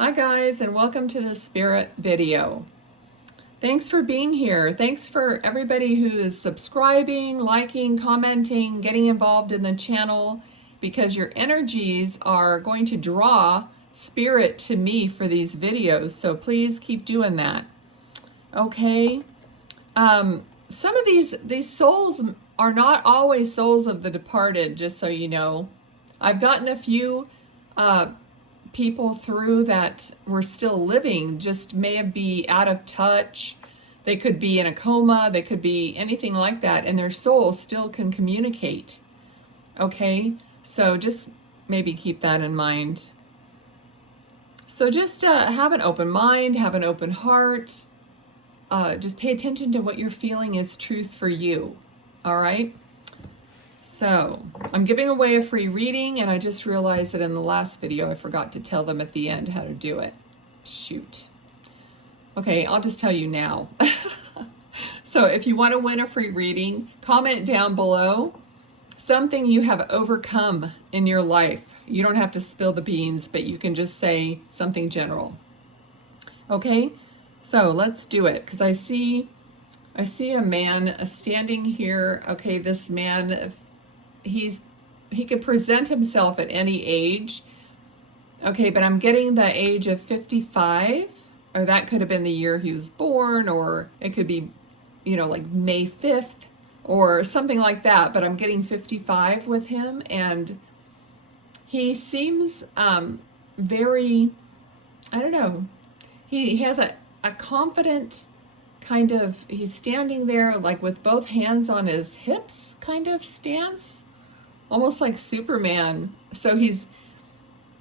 Hi guys, and welcome to the Spirit video. Thanks for being here. Thanks for everybody who is subscribing, liking, commenting, getting involved in the channel, because your energies are going to draw Spirit to me for these videos, so please keep doing that. Okay, some of these souls are not always souls of the departed, just so you know. I've gotten a few people through that were still living, just may be out of touch. They could be in a coma, they could be anything like that, and their soul still can communicate. Okay, so just maybe keep that in mind. So just have an open mind, have an open heart. Just pay attention to what you're feeling is truth for you. All right? So, I'm giving away a free reading, and I just realized that in the last video I forgot to tell them at the end how to do it. Shoot. Okay, I'll just tell you now. So, if you want to win a free reading, comment down below something you have overcome in your life. You don't have to spill the beans, but you can just say something general. Okay? So, let's do it, because I see a man standing here. Okay, this man, he could present himself at any age. Okay, but I'm getting the age of 55, or that could have been the year he was born, or it could be, you know, like May 5th or something like that, but I'm getting 55 with him, and he seems very, I don't know, he has a confident kind of, he's standing there like with both hands on his hips kind of stance, almost like Superman. So he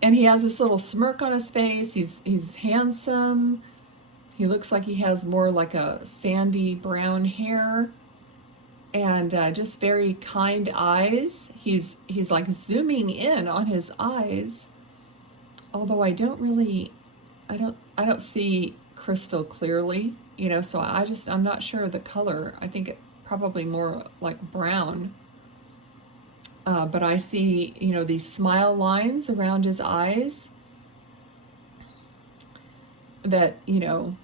has this little smirk on his face. He's handsome. He looks like he has more like a sandy brown hair, and just very kind eyes. He's like zooming in on his eyes, although I don't see crystal clearly, you know, so I'm not sure of the color. I think it probably more like brown. But I see, you know, these smile lines around his eyes that, you know,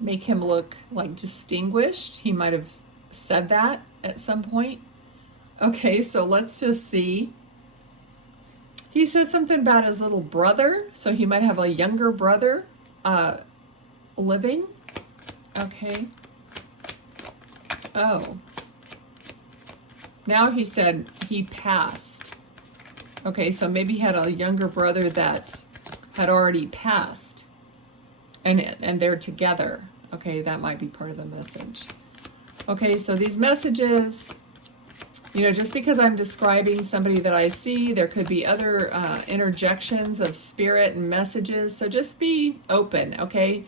make him look like distinguished. He might have said that at some point. Okay, so let's just see. He said something about his little brother, so he might have a younger brother living. Okay. Oh. Now he said he passed. Okay, so maybe he had a younger brother that had already passed, and they're together. Okay, that might be part of the message. Okay, so these messages, you know, just because I'm describing somebody that I see, there could be other interjections of spirit and messages, so just be open, okay?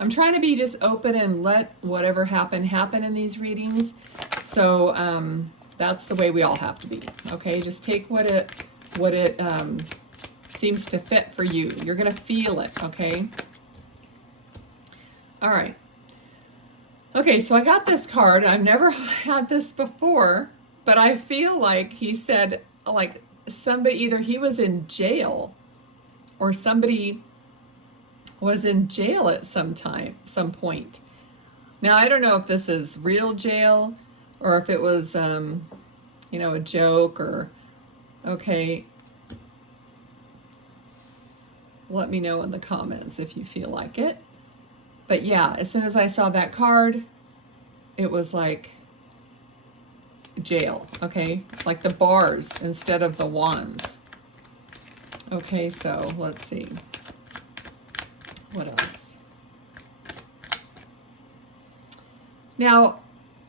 I'm trying to be just open and let whatever happen in these readings. So that's the way we all have to be, okay? Just take what it seems to fit for you. You're gonna feel it, okay? All right. Okay, so I got this card. I've never had this before, but I feel like he said, like, somebody, either he was in jail or somebody was in jail at some point. Now, I don't know if this is real jail or if it was, you know, a joke, or, okay. Let me know in the comments if you feel like it. But yeah, as soon as I saw that card, it was like jail, okay? Like the bars instead of the wands. Okay, so let's see. What else? Now,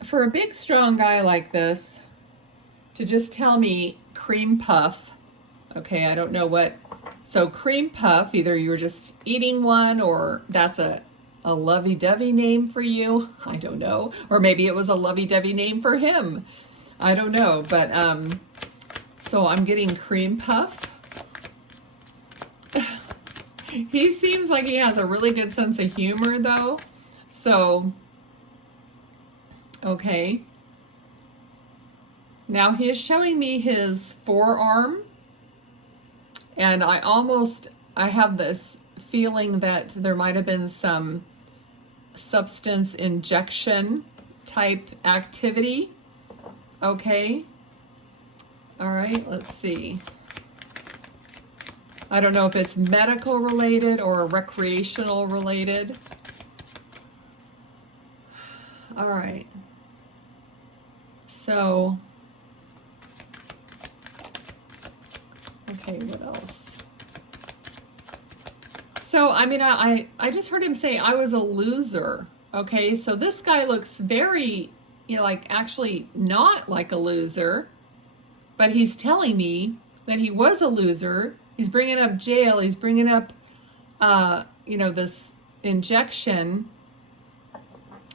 for a big, strong guy like this to just tell me cream puff, okay, I don't know what. So cream puff, either you were just eating one, or that's a lovey-dovey name for you. I don't know. Or maybe it was a lovey-dovey name for him. I don't know. But so I'm getting cream puff. He seems like he has a really good sense of humor, though. So, okay. Now he is showing me his forearm. And I have this feeling that there might have been some substance injection type activity. Okay. All right, let's see. I don't know if it's medical related or recreational related. All right. So, okay, what else? So, I mean, I just heard him say I was a loser. Okay, so this guy looks very, you know, like actually not like a loser, but he's telling me that he was a loser. He's bringing up jail. He's bringing up, you know, this injection.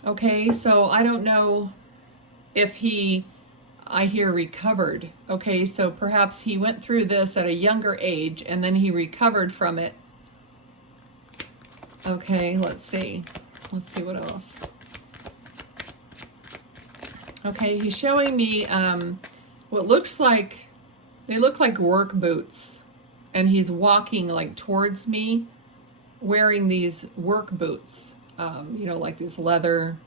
Okay, so I don't know if I hear recovered. Okay, so perhaps he went through this at a younger age and then he recovered from it. Okay, let's see. Let's see what else. Okay, he's showing me what looks like, they look like work boots. And he's walking like towards me wearing these work boots, you know, like these leather.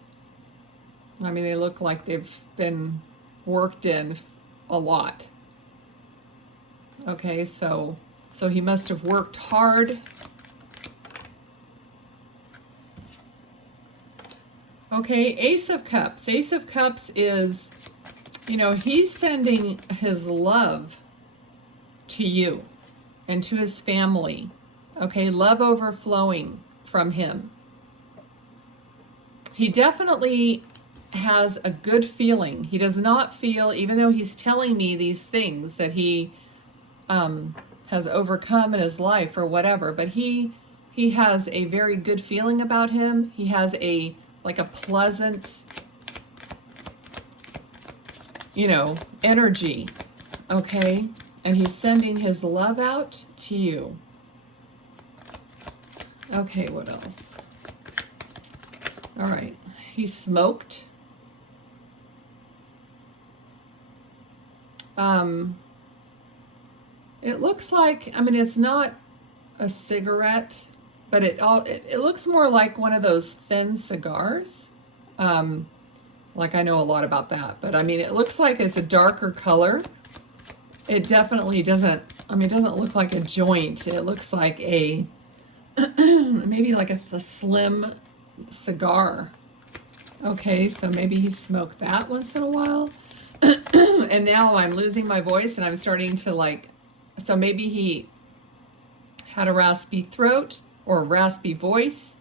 I mean, they look like they've been worked in a lot. Okay, so he must have worked hard. Okay, Ace of Cups. Ace of Cups is, you know, he's sending his love to you and to his family. Okay, love overflowing from him. He definitely has a good feeling. He does not feel, even though he's telling me these things that he has overcome in his life or whatever, but he has a very good feeling about him. He has a, like a pleasant, you know, energy. Okay, and he's sending his love out to you. Okay, what else? All right, he smoked. It looks like, I mean, it's not a cigarette, but it looks more like one of those thin cigars. Like I know a lot about that, but I mean, it looks like it's a darker color. It definitely doesn't, I mean, it doesn't look like a joint. It looks like a, maybe like a slim cigar. Okay, so maybe he smoked that once in a while. And now I'm losing my voice and I'm starting to like, so maybe he had a raspy throat or a raspy voice.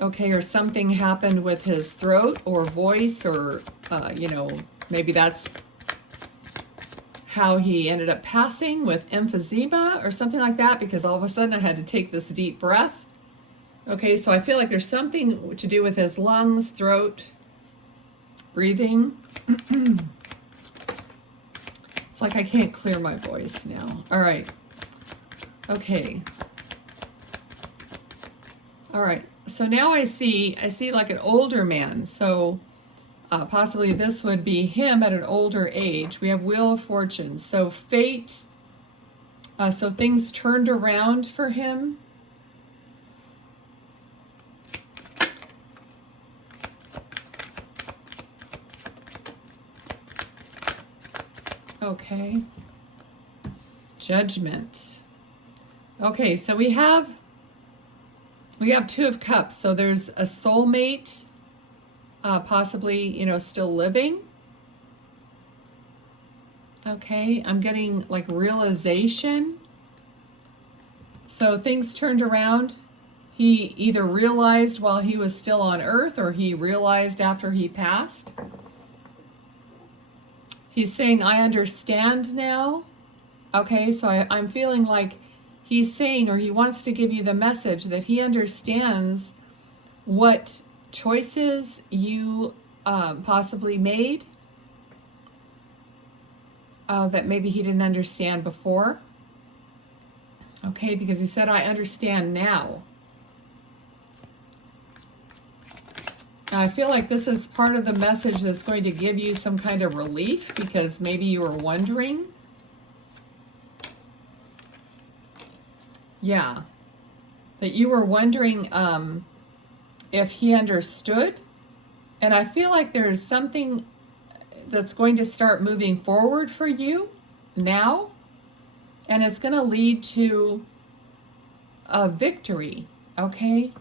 Okay, or something happened with his throat or voice, or, you know, maybe that's how he ended up passing with emphysema or something like that, because all of a sudden I had to take this deep breath. Okay, so I feel like there's something to do with his lungs, throat, breathing. It's like I can't clear my voice now. All right. Okay. All right. So now I see like an older man. So possibly this would be him at an older age. We have Wheel of Fortune. So fate. So things turned around for him. Okay. Judgment. Okay, so we have Two of Cups. So there's a soulmate, possibly, you know, still living. Okay, I'm getting like realization. So things turned around. He either realized while he was still on earth or he realized after he passed. He's saying, I understand now. Okay, so I'm feeling like he's saying, or he wants to give you the message that he understands what choices you possibly made that maybe he didn't understand before. Okay, because he said, I understand now. I feel like this is part of the message that's going to give you some kind of relief, because maybe you were wondering. Yeah. that you were wondering if he understood. And I feel like there's something that's going to start moving forward for you now, and it's going to lead to a victory, okay?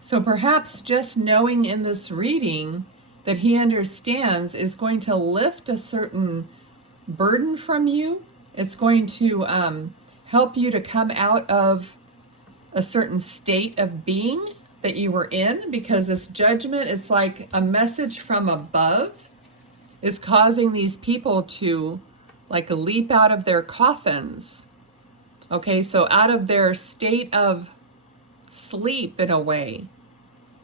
So perhaps just knowing in this reading that he understands is going to lift a certain burden from you. It's going to help you to come out of a certain state of being that you were in, because this judgment, it's like a message from above is causing these people to like leap out of their coffins. Okay, so out of their state of sleep in a way,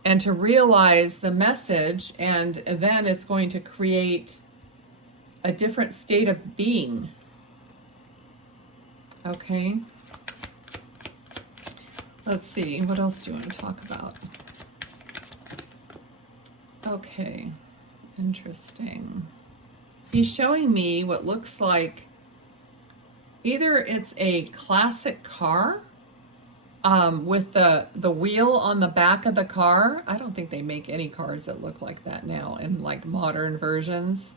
and to realize the message, and then it's going to create a different state of being. Okay. Let's see, what else do you want to talk about? Okay, interesting. He's showing me what looks like either it's a classic car with the wheel on the back of the car. I don't think they make any cars that look like that now in like modern versions.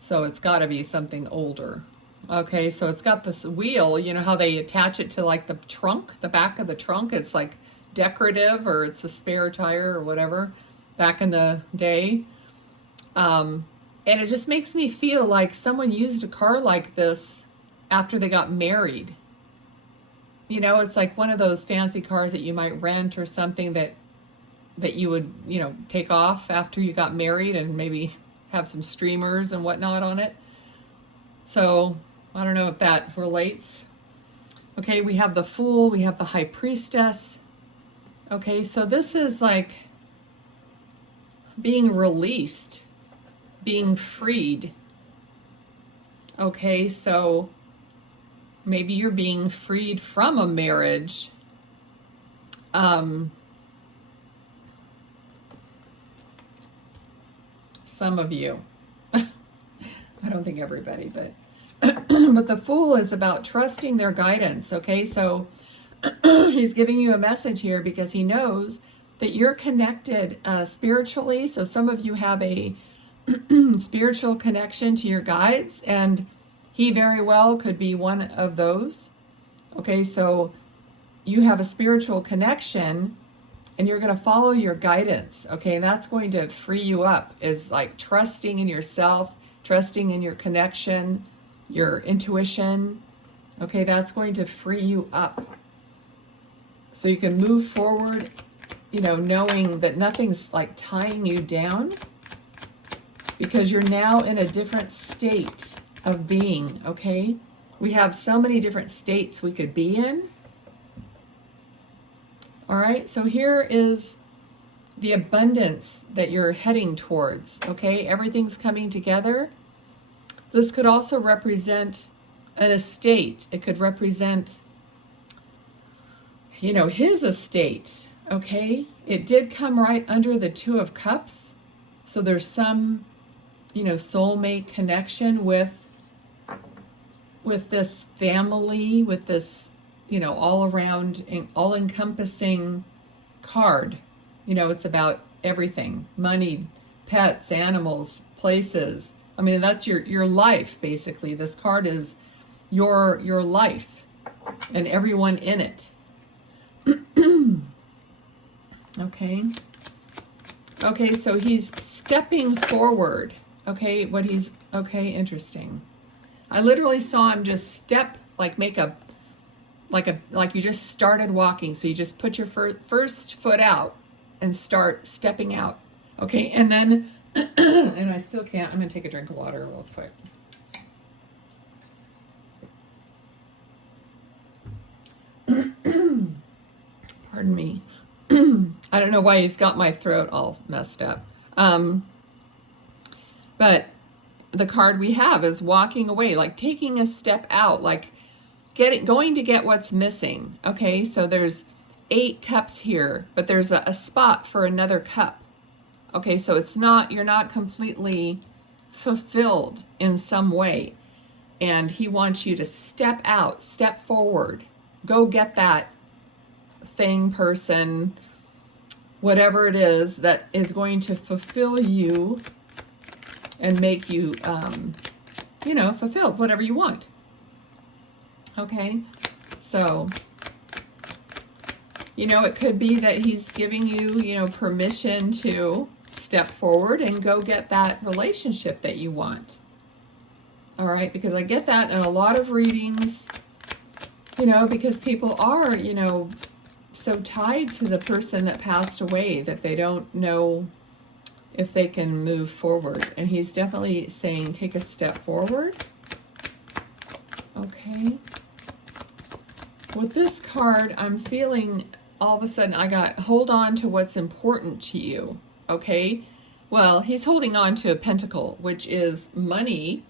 So it's got to be something older. Okay, so it's got this wheel, you know how they attach it to like the trunk, the back of the trunk. It's like decorative, or it's a spare tire or whatever back in the day. And it just makes me feel like someone used a car like this after they got married. You know, it's like one of those fancy cars that you might rent or something that you would, you know, take off after you got married and maybe have some streamers and whatnot on it. So I don't know if that relates. Okay, we have the Fool, we have the High Priestess. Okay, so this is like being released, being freed. Okay, so maybe you're being freed from a marriage. Some of you. I don't think everybody, but but the Fool is about trusting their guidance. Okay, so he's giving you a message here because he knows that you're connected spiritually. So some of you have a spiritual connection to your guides, and he very well could be one of those. Okay, so you have a spiritual connection and you're going to follow your guidance. Okay, and that's going to free you up, is like trusting in yourself, trusting in your connection, your intuition. Okay, that's going to free you up so you can move forward, you know, knowing that nothing's like tying you down, because you're now in a different state of being. Okay, we have so many different states we could be in. All right, so here is the abundance that you're heading towards. Okay, everything's coming together. This could also represent an estate. It could represent, you know, his estate. Okay, it did come right under the Two of Cups. So there's some, you know, soulmate connection with this family, with this, you know, all around, all encompassing card. You know, it's about everything: money, pets, animals, places. I mean, that's your life, basically. This card is your life and everyone in it. Okay. Okay, so he's stepping forward. Okay, okay, interesting. I literally saw him just step, like make a, like you just started walking. So you just put your first foot out and start stepping out. Okay, and then, and I still can't, I'm gonna take a drink of water real quick. Pardon me. I don't know why he's got my throat all messed up. But the card we have is walking away, like taking a step out, like going to get what's missing. Okay, so there's 8 cups here, but there's a spot for another cup. Okay, so it's not, you're not completely fulfilled in some way. And he wants you to step out, step forward. go get that thing, person, whatever it is that is going to fulfill you and make you, you know, fulfilled, whatever you want. Okay, so, you know, it could be that he's giving you, you know, permission to step forward and go get that relationship that you want. All right, because I get that in a lot of readings, you know, because people are, you know, so tied to the person that passed away that they don't know if they can move forward. And he's definitely saying, take a step forward. Okay. With this card, I'm feeling all of a sudden I got, hold on to what's important to you. Okay. Well, he's holding on to a pentacle, which is money,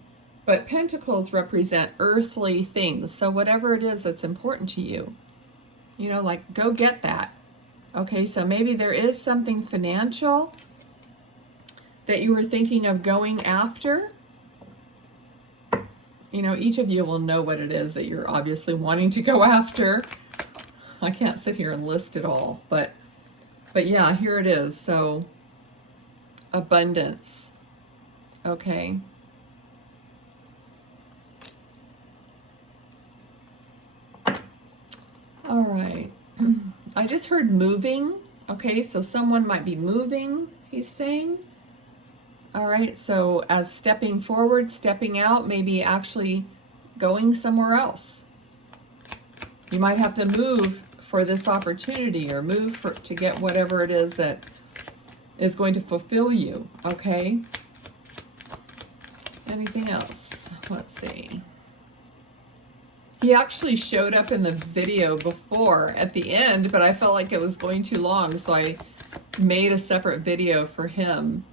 but pentacles represent earthly things. So whatever it is that's important to you, you know, like go get that. Okay. So maybe there is something financial that you were thinking of going after. You know, each of you will know what it is that you're obviously wanting to go after. I can't sit here and list it all, but yeah, here it is. So abundance. Okay. All right. I just heard moving. Okay, so someone might be moving, he's saying. All right, so as stepping forward, stepping out, maybe actually going somewhere else. You might have to move for this opportunity or move to get whatever it is that is going to fulfill you, okay? Anything else? Let's see. He actually showed up in the video before at the end, but I felt like it was going too long, so I made a separate video for him.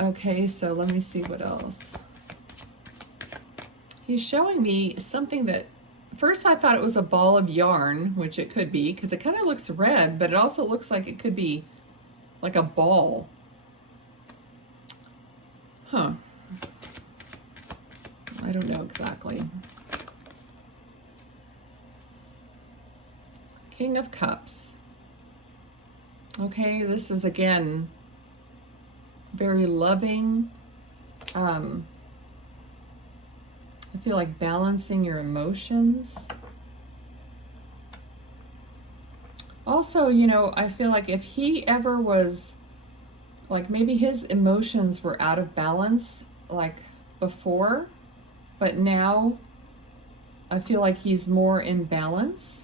Okay, so let me see what else. He's showing me something that, first I thought it was a ball of yarn, which it could be, because it kind of looks red, but it also looks like it could be like a ball. Huh. I don't know exactly. King of Cups. Okay, this is again very loving. I feel like balancing your emotions. Also, you know, I feel like if he ever was, like maybe his emotions were out of balance like before, but now I feel like he's more in balance.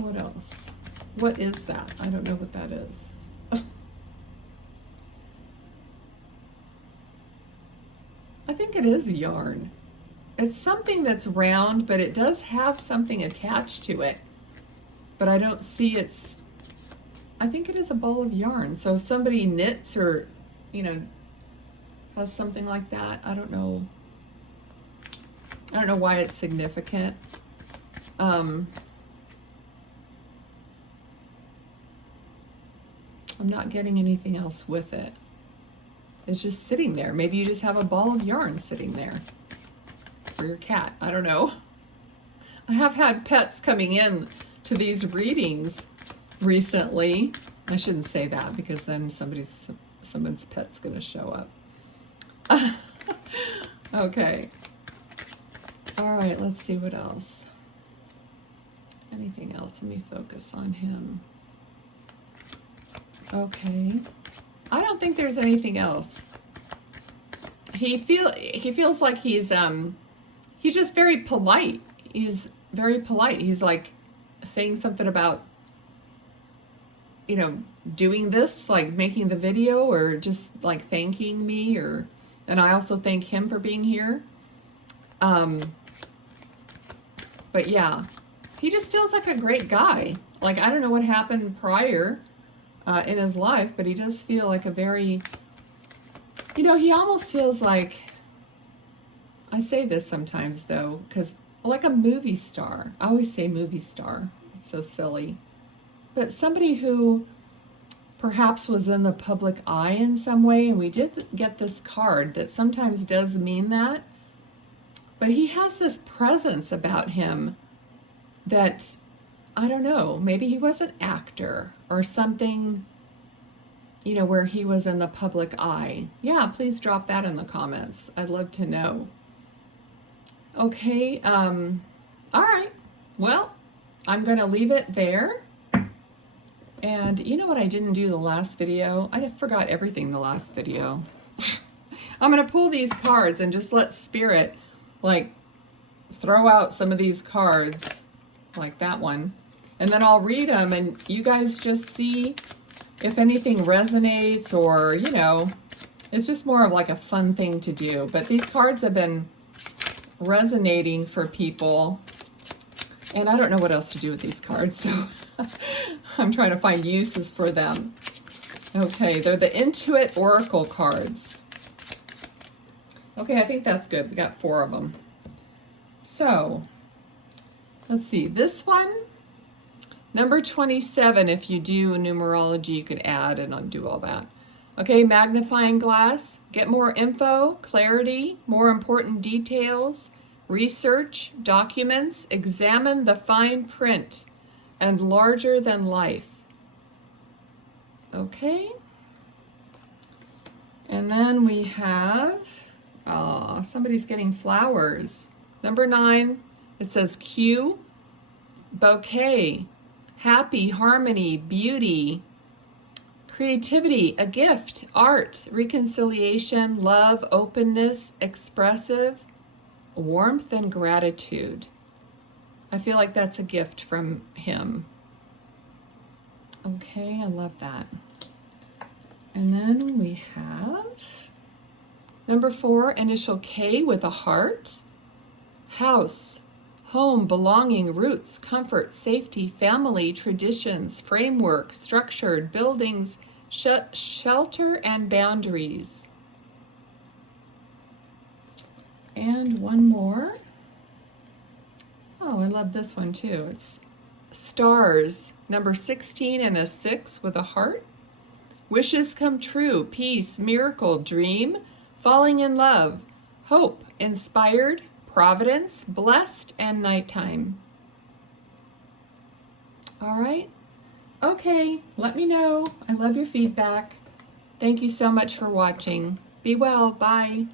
What else? What is that? I don't know what that is. I think it is yarn. It's something that's round, but it does have something attached to it. But I don't see it's, I think it is a ball of yarn. So if somebody knits or, you know, has something like that, I don't know. I don't know why it's significant. I'm not getting anything else with it. It's just sitting there. Maybe you just have a ball of yarn sitting there for your cat. I don't know. I have had pets coming in to these readings recently. I shouldn't say that because then someone's pet's going to show up. Okay. All right, let's see what else. Anything else? Let me focus on him. Okay. I don't think there's anything else. He feels like he's just very polite. He's very polite. He's like saying something about, you know, doing this, like making the video, or just like thanking me, or, and I also thank him for being here. But yeah, he just feels like a great guy. Like, I don't know what happened prior in his life, but he does feel like a very, you know, he almost feels like, I say this sometimes though, because like a movie star. I always say movie star. It's so silly. But somebody who perhaps was in the public eye in some way. And we did get this card that sometimes does mean that. But he has this presence about him that, I don't know, maybe he was an actor or something, you know, where he was in the public eye. Yeah, please drop that in the comments. I'd love to know. Okay, all right. Well, I'm going to leave it there. And you know what I didn't do the last video? I forgot everything the last video. I'm going to pull these cards and just let Spirit, like, throw out some of these cards, like that one. And then I'll read them, and you guys just see if anything resonates, or, you know, it's just more of like a fun thing to do. But these cards have been resonating for people, and I don't know what else to do with these cards, so I'm trying to find uses for them. Okay, they're the Intuit Oracle cards. Okay, I think that's good. We got 4 of them. So, let's see. This one, number 27, if you do numerology, you could add and undo all that. Okay, magnifying glass, get more info, clarity, more important details, research, documents, examine the fine print, and larger than life. Okay. And then we have, somebody's getting flowers. Number 9, it says Q, bouquet, happy, harmony, beauty, creativity, a gift, art, reconciliation, love, openness, expressive, warmth, and gratitude. I feel like that's a gift from him. Okay, I love that. And then we have number 4, initial K with a heart, house, home, belonging, roots, comfort, safety, family, traditions, framework, structured, buildings, shelter, and boundaries. And one more. Oh, I love this one too. It's stars, number 16 and a 6 with a heart. Wishes come true, peace, miracle, dream, falling in love, hope, inspired, providence, blessed, and nighttime. All right. Okay, let me know. I love your feedback. Thank you so much for watching. Be well. Bye.